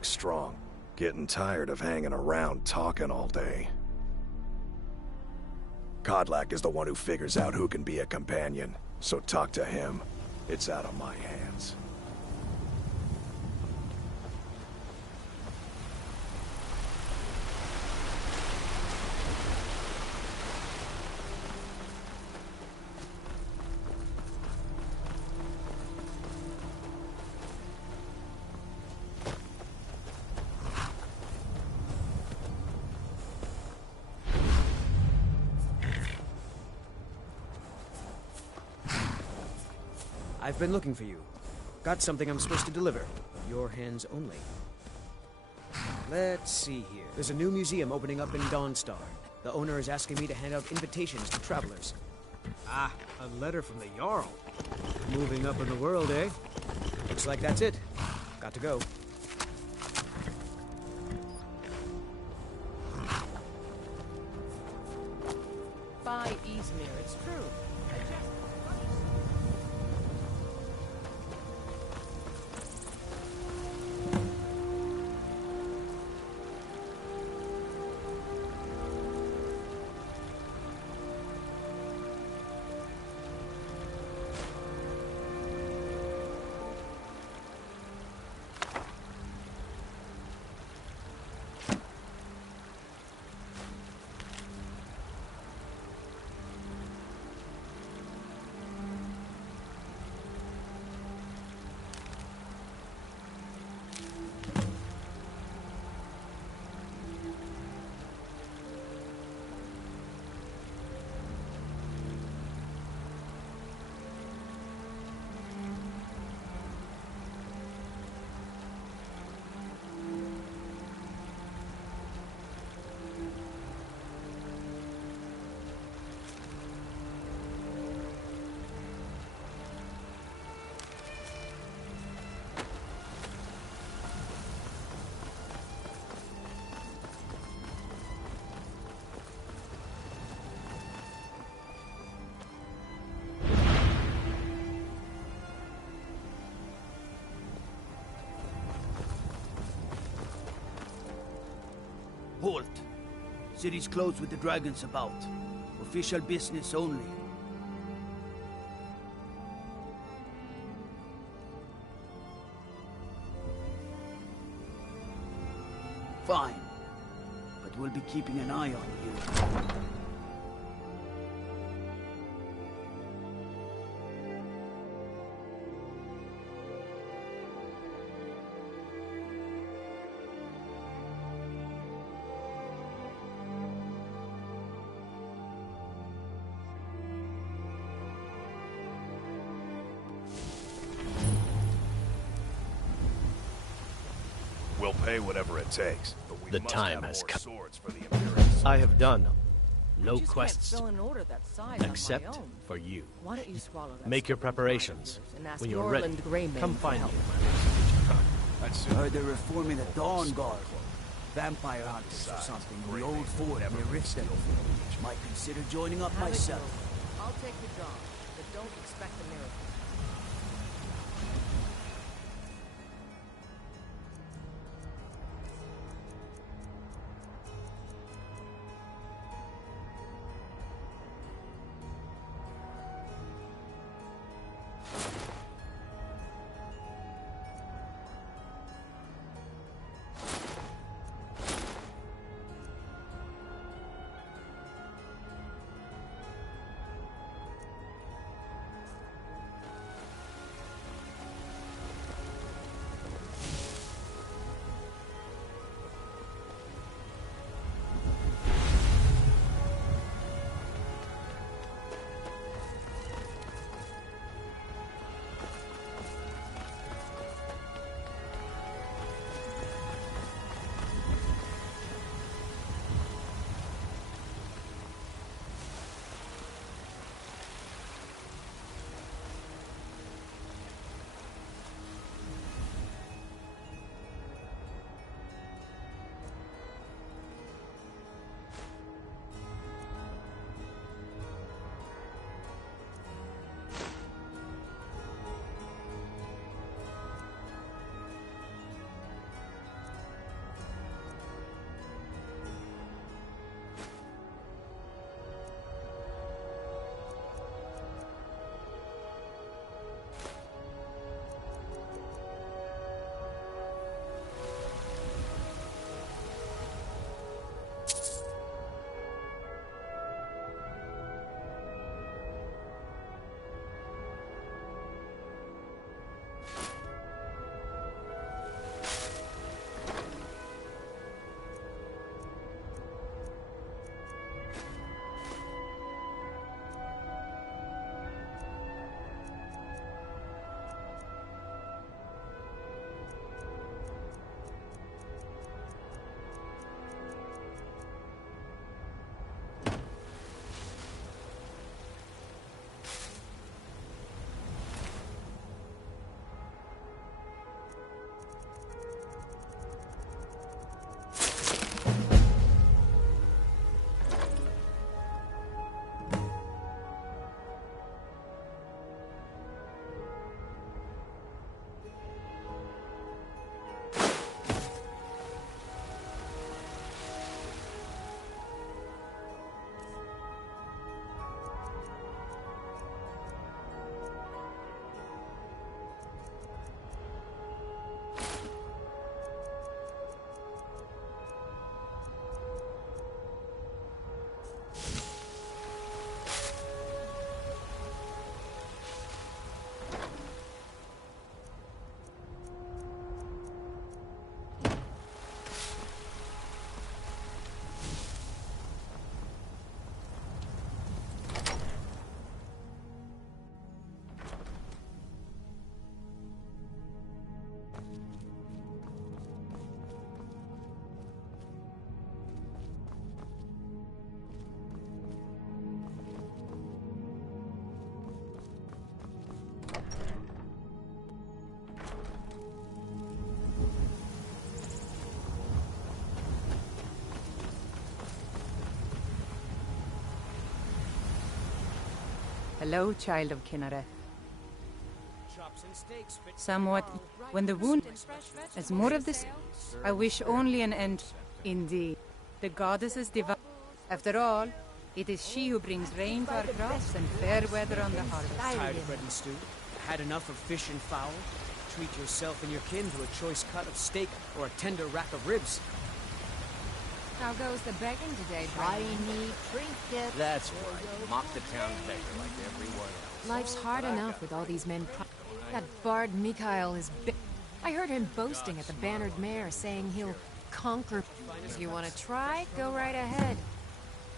looks strong. Getting tired of hanging around talking all day. Kodlak is the one who figures out who can be a companion, so talk to him. It's out of my hands. I've been looking for you. Got something I'm supposed to deliver. Your hands only. Let's see here. There's a new museum opening up in Dawnstar. The owner is asking me to hand out invitations to travelers. Ah, a letter from the Jarl. Moving up in the world, eh? Looks like that's it. Got to go. By Izmir, it's true. Halt! City's closed with the dragons about. Official business only. Fine. But we'll be keeping an eye on you. We'll pay whatever it takes, but we The must time have has more come. swords for the Imperials. I have done no Just quests can't fill an order that size on my except own. for you. Why don't you swallow that Make your stubborn preparations. pride of yours and ask When you're ready, Norland Greymane come for find me help? at my research. Heard they're reforming the Dawn Guard. Vampire hunters or something. The old fort near Riften. Might consider joining up Have it myself. go. I'll take the job, but don't expect a miracle. Hello, child of Kinneret. Chops and steaks fit Somewhat. When the wound is more of this, I wish only an end. Indeed. The goddess is divine. After all, it is she who brings rain to our crops and fair weather on the harvest. tired of bread and stew. Had enough of fish and fowl. Treat yourself and your kin to a choice cut of steak or a tender rack of ribs. How goes the begging today, I Brian? need trinkets. That's right. Mock the town beggar like everyone else. Life's hard enough with all these men. That bard Mikhail is I heard him boasting at the Bannered Mare, saying he'll conquer. If you want to try, go right ahead.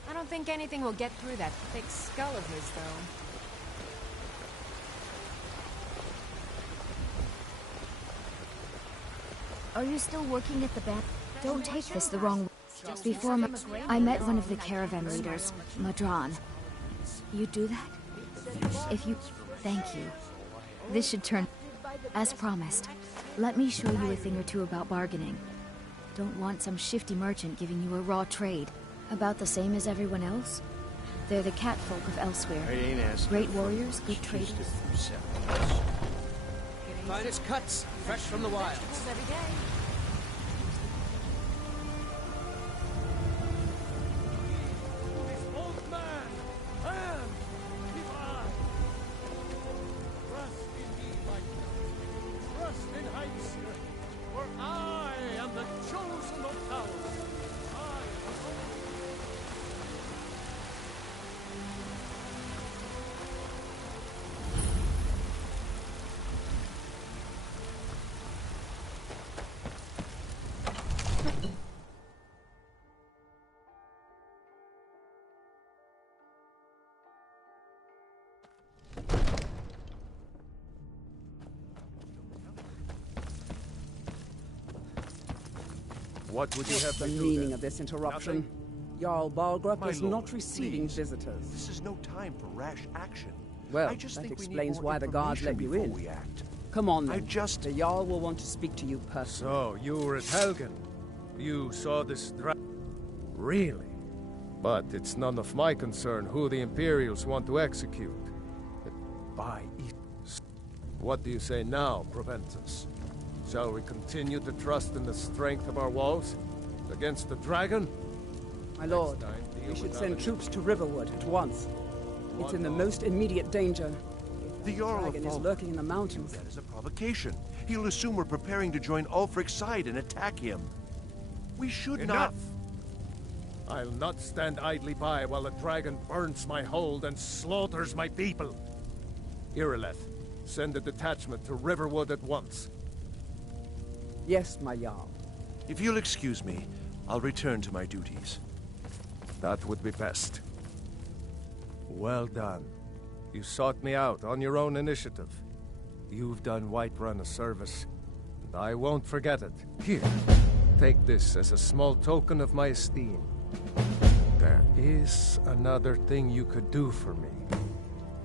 I don't think anything will get through that thick skull of his, though. Are you still working at the bank? Don't take this the wrong way. Before I met one of the caravan leaders, Madran. You do that? If you... Thank you. This should turn... As promised, let me show you a thing or two about bargaining. Don't want some shifty merchant giving you a raw trade. About the same as everyone else? They're the catfolk of elsewhere. I ain't asking. Great warriors, good traders. Finest cuts, fresh from the wilds. Every day. Old man! Keep on! Trust in me, my son. Trust in Heights, for I am the chosen of Towers. What would you have The me do meaning then? of this interruption. Nothing? Jarl Balgrup My is lord, not receiving please. visitors. This is no time for rash action. Well, I just that think we need explains more why the guards let information you in. before we act. Come on, then. I just... The Jarl will want to speak to you personally. So, you were at Helgen. You saw this Really? But it's none of my concern who the Imperials want to execute. By What do you say now, Proventus? Shall we continue to trust in the strength of our walls? Against the dragon? My lord, Next time, deal we should with send others. troops to Riverwood at once. It's in the most immediate danger. the The Jarl of dragon is Falk lurking in the mountains. that is a provocation. He'll assume we're preparing to join Ulfric's side and attack him. We should Enough! I'll not stand idly by while the dragon burns my hold and slaughters my people. Irileth, send a detachment to Riverwood at once. Yes, my Jarl. If you'll excuse me, I'll return to my duties. That would be best. Well done. You sought me out on your own initiative. You've done Whiterun a service, and I won't forget it. Here, take this as a small token of my esteem. There is another thing you could do for me.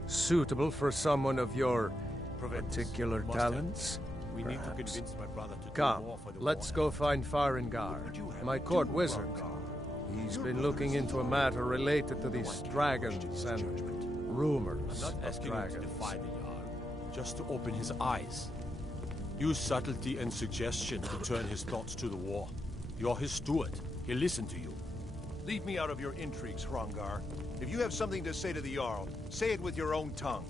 Suitable for someone of your particular talents? We need to Perhaps. convince my brother to Come, do war for the let's war. go find Farengar, my court wizard. He's been looking into a matter related to these dragons and rumors Not of asking him to dragons. defy the Jarl, just to open his eyes. Use subtlety and suggestion to turn his thoughts to the war. You're his steward. He'll listen to you. Leave me out of your intrigues, Hrongar. If you have something to say to the Jarl, say it with your own tongue.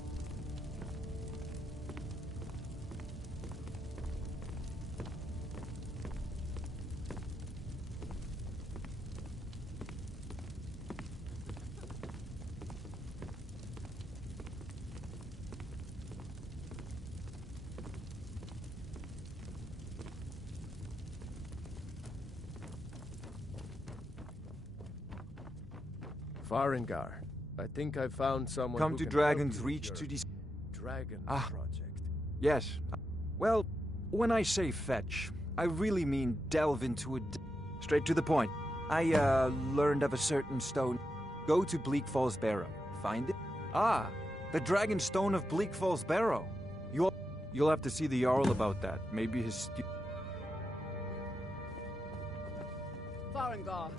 Farengar, I think I found someone Come who to can Dragon's help you Reach with to your dis... Dragon Ah. project. Yes. Well, when I say fetch, I really mean delve into it. Straight to the point. I, learned of a certain stone. Go to Bleak Falls Barrow. Find it? Ah, the Dragon Stone of Bleak Falls Barrow. You'll have to see the Jarl about that. Maybe his... Farengar.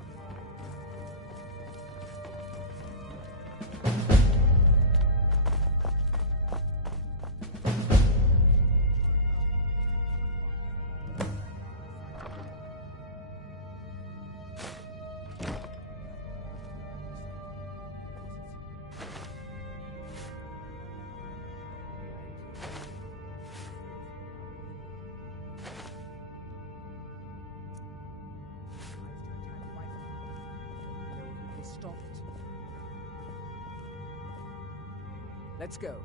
Let's go.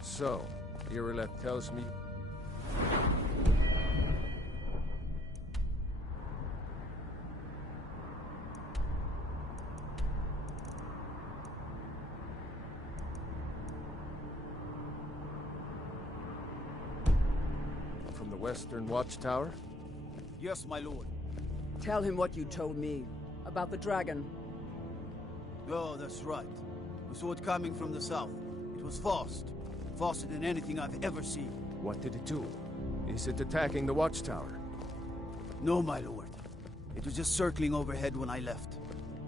So, Irileth tells me... From the Western Watchtower? Yes, my lord. Tell him what you told me about the dragon. Oh, that's right. We saw it coming from the south. It was fast. Faster than anything I've ever seen. What did it do? Is it attacking the Watchtower? No, my lord. It was just circling overhead when I left.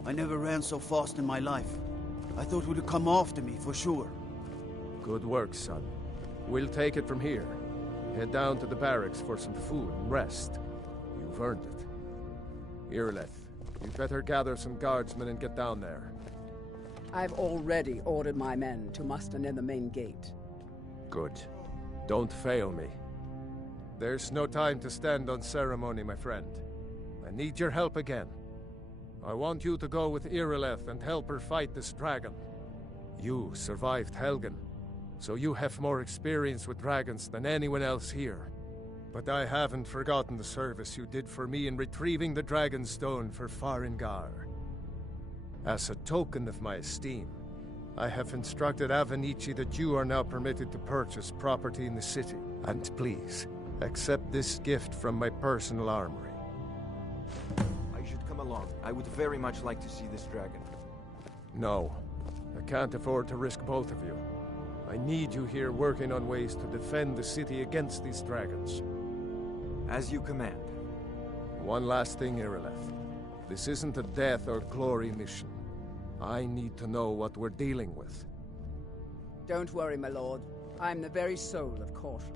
I never ran so fast in my life. I thought it would come after me, for sure. Good work, son. We'll take it from here. Head down to the barracks for some food and rest. You've earned it. Irileth, you'd better gather some guardsmen and get down there. I've already ordered my men to muster near the main gate. Good. Don't fail me. There's no time to stand on ceremony, my friend. I need your help again. I want you to go with Irileth and help her fight this dragon. You survived Helgen, so you have more experience with dragons than anyone else here. But I haven't forgotten the service you did for me in retrieving the Dragon's Stone for Farengar. As a token of my esteem, I have instructed Avenici that you are now permitted to purchase property in the city. And please, accept this gift from my personal armory. I should come along. I would very much like to see this dragon. No, I can't afford to risk both of you. I need you here working on ways to defend the city against these dragons. As you command. One last thing, Irileth. This isn't a death or glory mission. I need to know what we're dealing with. Don't worry, my lord. I'm the very soul of caution.